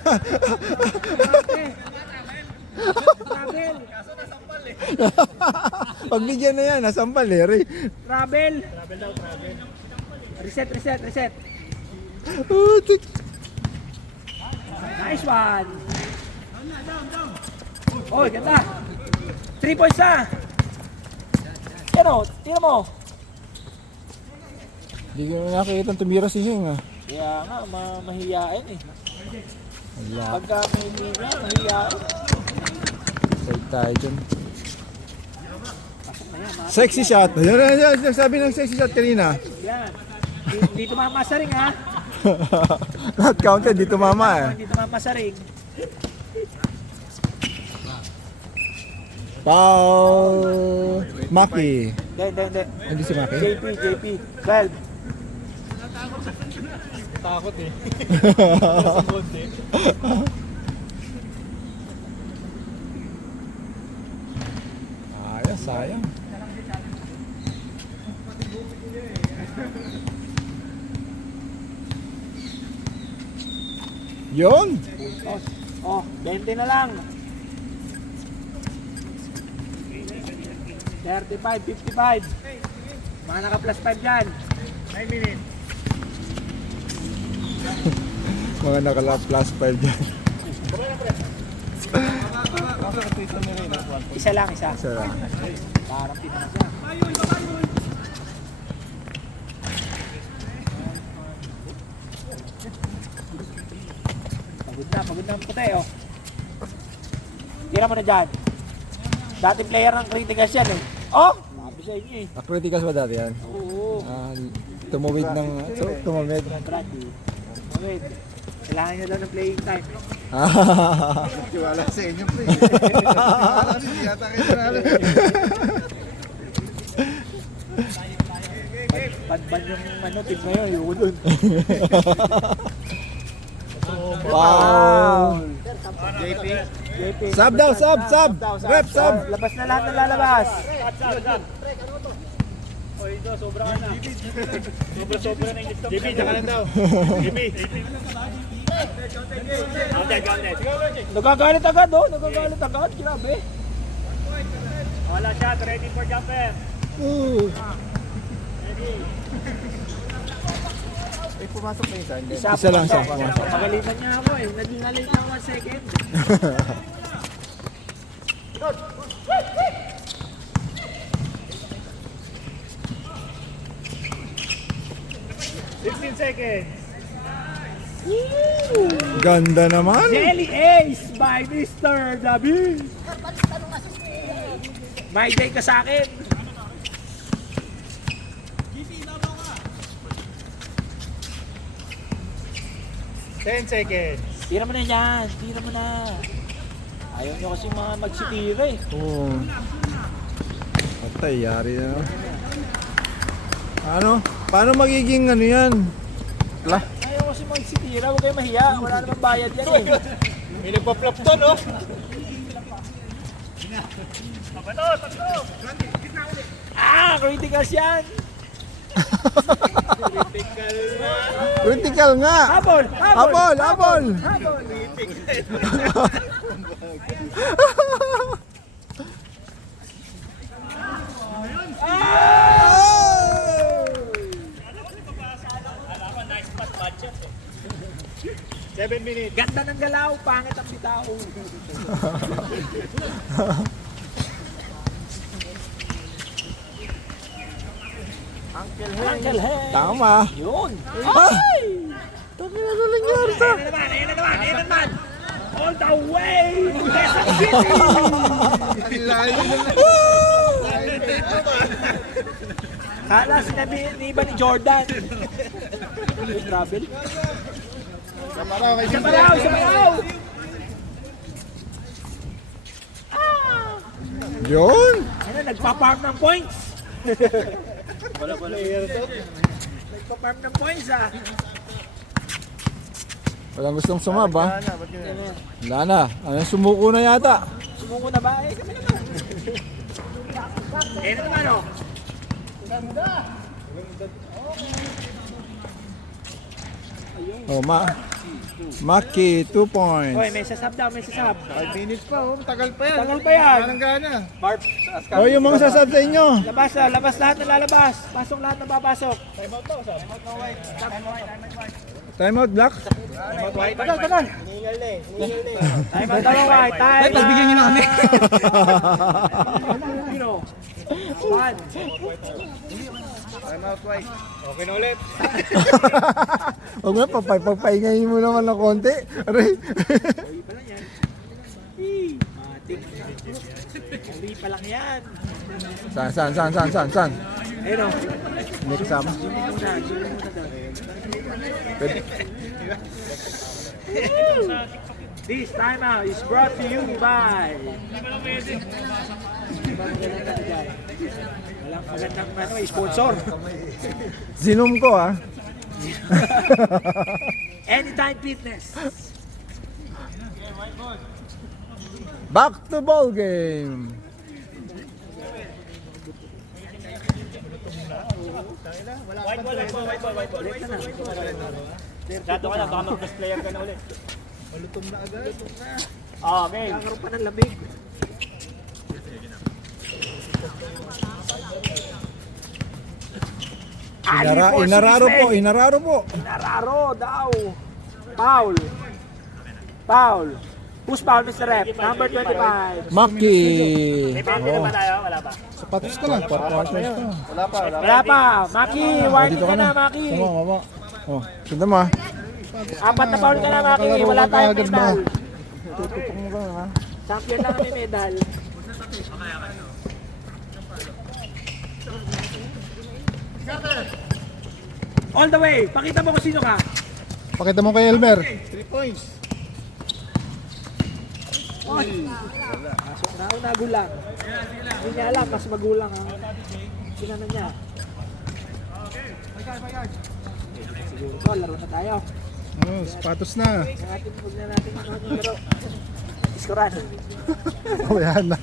Travel. Pagbigyan na yan, nasampal eh. Ray. Travel. Reset. Oh, Nice one. Oh, ganda. 3 points na. Yan o, tingnan mo. Hindi ko nakikita tumira si Hing ah. Kaya nga, mahihiyain eh. Wala. Pagka may linya, mahihiyain. Side tayo dyan. Sexy shot. Yan, sabi ng sexy shot kanina. Yan. Dito mamasaring ha. Not counted, dito mama eh. Dito mamasaring. Paul Maki. Hindi. Hindi si Maki? JP. 12. Takot eh. Ayos, sayang. Yun! Oh, 20 na lang. 35, 55. Mga naka plus 5 dyan. 9 minutes. Mga nakala plus 5 dyan. Isa lang. Isa lang. Parang pinaka siya. Pagod na ang puti oh. Tira mo na dyan. Dating player ng Criticals yan eh. Oh! Sabi sa inyo eh. Critical ba dati yan? Oo. Tumawid ng... Tumawid. Brady. Tumawid. Kailangan nyo lang ng playing time. Tiwala sa inyo, pre. Tiwala hindi yata kayo nanalo. Ban yung team ngayon, yung dun. Wow! JP. Sub daw, sub! Rep, sub! Labas na lahat ng lalabas. O ito, sobra ka na. Sobra na yung JB, tsaka lang daw. JB. Nagagalit agad oh. Grabe. Wala shot, ready for jumper. Pumasok na isa. Isa lang siya. Pagalitan niya ako eh. Nalate na 1 second. seconds. Ganda naman. Jelly Ace by Mr. David. May day ka sa akin. Ten seconds. Tira mo na yan. Tira mo na. Ayaw nyo kasi mga magsitira eh. Oo. Patay, yari na. Ano? Paano magiging ano yan? Ayaw kasi magsitira. Huwag kayo mahiya. Wala namang bayad yan eh. May nagpa-flop to, no? Ah! Criticals yan! Critical nga! Habol! Habol! Habol! Habol! Seven minutes. Ganda ng galaw, pangit ang bitaw. Uncle Hen. Tama! Yun. Ay! Tama na nangyari sa... Ayan na naman. All the way to Quezon City. Kala sinabi ni iba ni Jordan. May travel. Isa palaw. Yun! Ano, nagpa-farm ng points. Nagpa-farm ng points ah. Walang gustong sumab, ha? Wala na. Ano, sumuko na yata. Sumuko na ba? Eh, kami naman. Eh, naman o. Oh, Maki, 2 points. Hoy, may sasab daw, may sasab. 5 minutes pa, oh. Tagal pa yan. Tagal pa yan. Parang gana. Oh, yung mga sasab sa inyo. Labas na, labas lahat na lalabas. Pasok lahat na papasok. Time out, Black. Tagal, tagal. Time out daw, White. Time out. pagbigyan niyo na kami. Zero. One. Okay na ulit. Huwag na, papahingayin mo naman ng konti. Aray. Matik. Uli pa lang yan. Saan? Ayun o. May kasama. Zoom muna daw. This time out is brought to you by walang magandang sponsor. Sinum ko, ha? Anytime Fitness. Back to ball game. White ball. Shadow ka na, baka mag-best player ka na ulit. Malutong na agad. Okay. Kakaroon pa ng lamig. Inararo po. Inararo daw. Foul. Who's foul, Mr. Rep? Number 25. Maki. Depende na ba tayo? Wala ba? Sapatos ka lang. Wala pa. Maki, warning Dito ka na, Maki. Tama. Oh, sundan mo, ha? 4 na foul ka na, Maki. Wala tayong Agad ba? medal. Tututok mo ka, ha? Champion lang kami medal. All the way. Pakita mo kung sino ka. Pakita mo kay Elmer. 3 points. Pasok na ako nagulang. Hindi niya alam, mas magulang ang sinano niya. Siguro to, laro na tayo. Oh, sapatos na. Huwag na natin yung laro. Iskoran. Oh, yan na.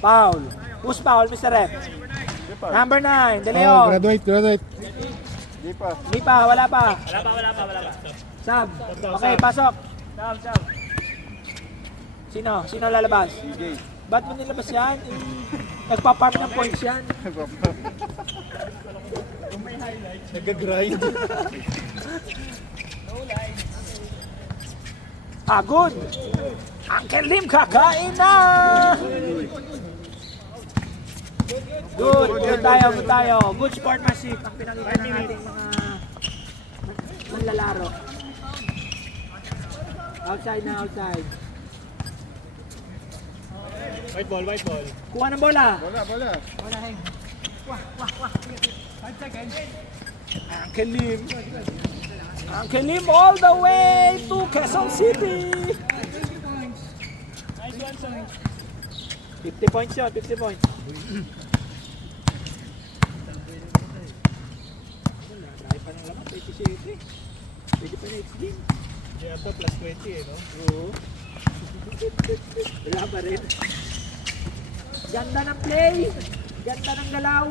Foul. Who's foul, Mr. Rep? Number 9, De Oh, Leon. graduate. Hindi pa, wala pa. Sab. Okay, pasok. Sino lalabas? Ba't mo nilabas yan? Nagpa-farm ng points yan. Nag-grind. Good. Uncle Lim kakain na. Good tayo. Good sportsmanship ang pinakita ng ating mga manlalaro. Outside. White ball. Kuha ng bola. Bola. Uncle Lim all the way to Quezon City. 50 points yun, 50 points. Dahil pa ng laman, 27. Pwede pa next game. Yeah, po, plus 20 no? Oo. Wala pa rin. Ganda ng play. Ganda ng galaw.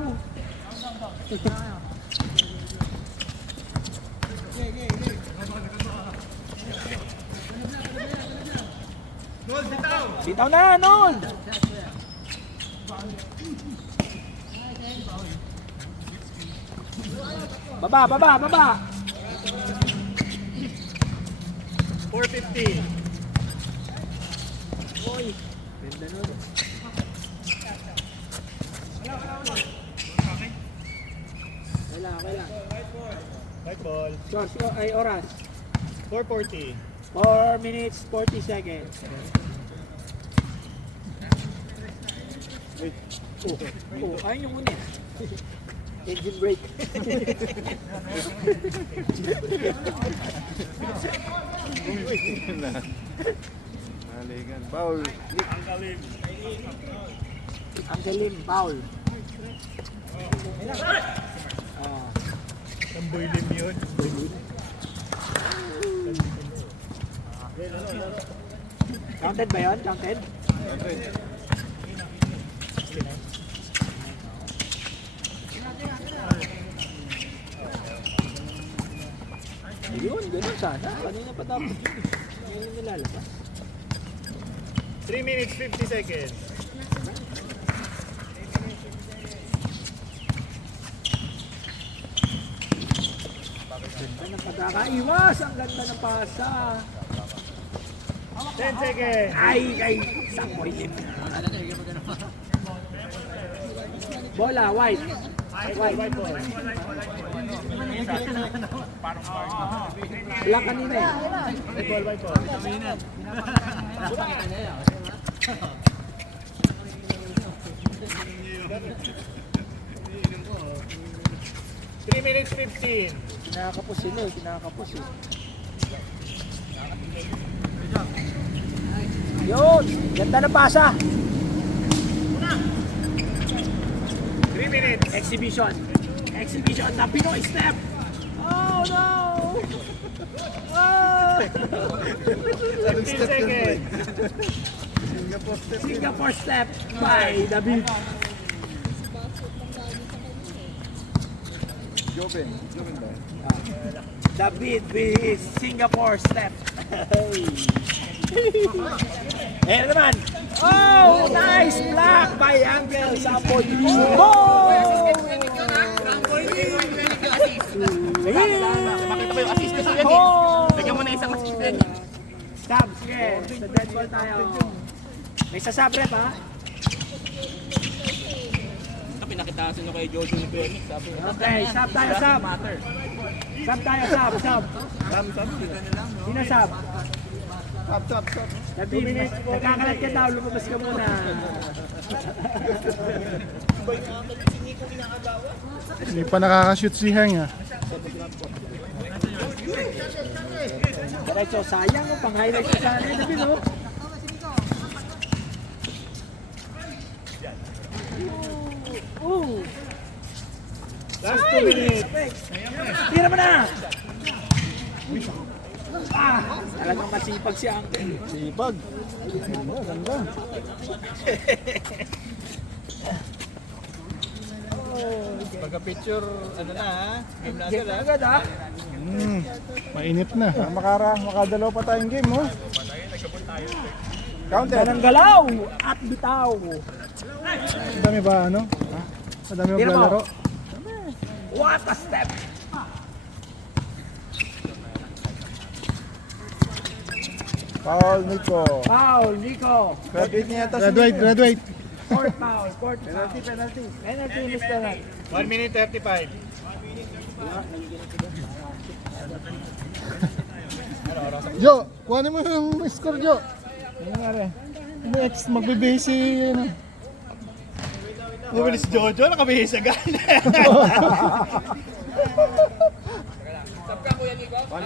Bitaw na, Nold! Baba! 450. Oy, ganda nun. Wala. White ball. Score, ay oras. 440. 4 minutes, 40 seconds. Ayun yung una. Engine brake. Foul. Angelim, foul. Ang boilim yun. Counted ba yun? Counted? Ayun, ganun sana. Kanina pa dapat yun. Ngayon nilalabas. 3 minutes 50 seconds. Ganda ng pagkakaiwas. Ang ganda ng pasa. 10 seconds. Ay, samoy lim. Bola, white. White. Wala kanina eh. White ball. 3 minutes 15. Kinakapos sila eh, kinakapos eh. Yun! Ganda ng pasa! 3 minutes. Exhibition! Exhibition na Pinoy step! Oh no! Oh! 15 seconds. Singapore step by David. Joven ba? David with his Singapore step. Eh naman. Oh, nice block by Angel Sapoy. Oh! Makita mo yung assist ko yan eh. Lagyan mo na isang assist yan. Stab, sige. Sa dead ball tayo. May sasab rep ha? Pinakitasin nyo kay Jojo ni Phoenix. Sabi Okay, sab tayo, sab. Sab tayo, sab. Sino sab? Stop. David, nagkakalat ka daw. Lumabas ka muna. Hindi pa nakakashoot si Heng ah. Diretso, sayang mo. Pang-highlight ka sana yun, David, oh. Last 2 minutes. Tira mo na! Ah! Talagang masipag si Uncle. Sipag. Ganda. Pagka-picture, ano na ha? Game na Game na agad, ha? Mainit na. Makadalaw pa tayong game, oh. Counter. Ganang galaw at bitaw. Madami ba ano? Madami ba Tira mo. lalaro? What a step! Foul, Nico. Foul, Nico. Graduate niya yata si Graduate. Fourth foul, fourth foul. Penalty. Penalty, Mr. Rat. 1 minute 35. Jo, kuhanin mo yung score, Jo. Ano nangyari? Next, magbibihis si... Ano? Bumili si Jojo, nakabihis agad. 1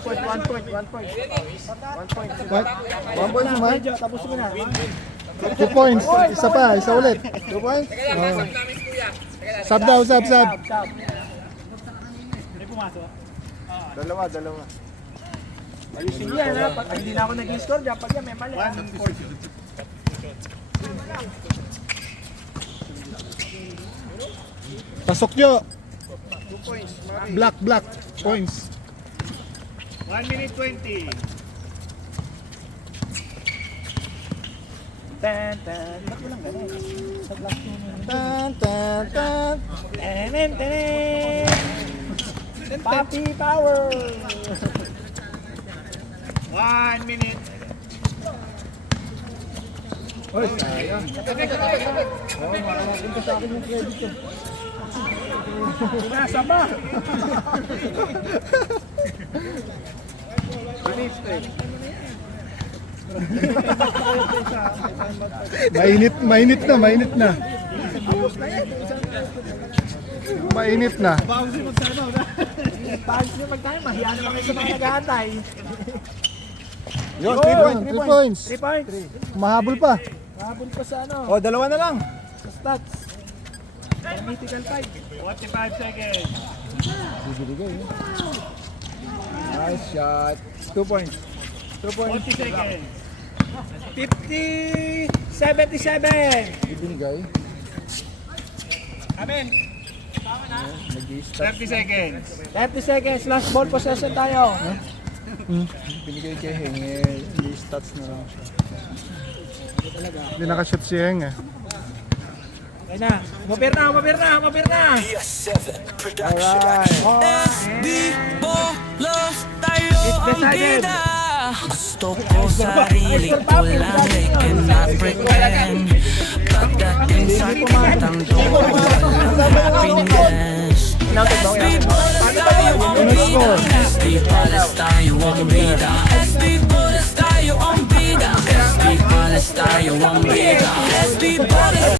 point. 1 point naman. Medyo, tapos mo na. 2 points. Isa pa, isa ulit. 2 points. Sub daw, sub. Dalawa. Ayusin yan, ha? Pag hindi na ako nag-score, dapat yan, may mali. 140. Pasok, Jo. 2 points. Black. Points. 1 minute 20. Tan. Ba't mo lang ganun? Sa black Tan. Tenen. Papi power! 1 minute. Oy, sayang. Makakapunta sa akin yung credit ko. Nasa ba? Mainit na. Mainit na. Bounce nyo magtayo, mahiya naman kayo sa mga nag-aantay. Yun, 3 points. 3 points. Mahabol pa. Habol pa sa ano. Oh, dalawa na lang. Stats. Mythical 5. 45 seconds. Bibigay. Nice shot. 2 points. 2 points. 40 seconds. 50, 77. Bibigay. Amen. Nag-i-start. 30 seconds. 30 seconds, last ball possession tayo. Binigay kay Henge. Hindi stats na lang siya. Hindi nakashoot si Heng eh. Okay na. Mapir na. Alright. It's decided. Gusto ko sarili ko lang, I cannot pretend. Pagdating sa tatang doon, happiness. SB Ballas tayo ang bida, SB Ballas tayo ang bida, SB Ballas tayo ang bida, SB Ballas tayo ang bida, SB Ballas